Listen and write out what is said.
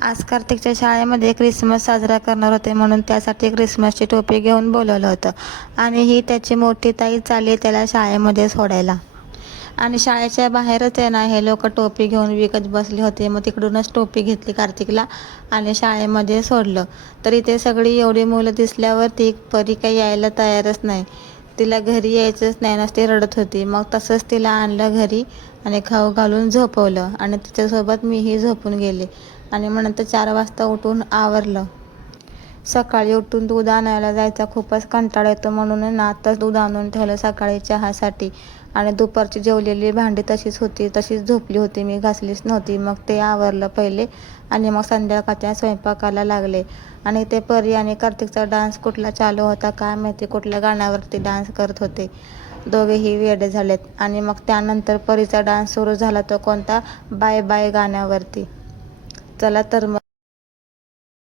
आज कार्तिकच्या शाळेमध्ये क्रिसमस साजरा करणार होते म्हणून त्यासाठी क्रिसमसची टोपी घेऊन बोलवलं होतं आणि ही त्याची मोठी ताई चालली त्याला शाळेमध्ये सोडायला. आणि शाळेच्या बाहेरच आहे ना हे लोक टोपी घेऊन विकत बसले होते. मग तिकडूनच टोपी घेतली कार्तिकला आणि शाळेमध्ये सोडलं. तर इथे सगळी एवढी मुलं दिसल्यावर ती परी काही यायला तयारच नाही. तिला घरी यायचंच नाही, नसते रडत होती. मग तसंच तिला आणलं घरी आणि खाऊ घालून झोपवलं आणि तिच्यासोबत मीही झोपून गेले. आणि मग नंतर 4 वाजता उठून आवरलं. सकाळी उठून दूध आणायला जायचा खूपच कंटाळा येतो म्हणून ना आत्ताच दूध आणून ठेवलं सकाळी चहासाठी. आणि दुपारची जेवलेली भांडी तशीच होती, तशीच झोपली होती, मी घासलीच नव्हती. मग ते आवरलं पहिले आणि मग संध्याकाळच्या स्वयंपाकाला लागले. आणि ते परी आणि कार्तिकचा डान्स कुठला चालू होता काय माहिती, कुठल्या गाण्यावरती डान्स करत होते. दोघेही वेडे झालेत. आणि मग त्यानंतर परीचा डान्स सुरू झाला, तो कोणता बाय बाय गाण्यावरती. चला तर मग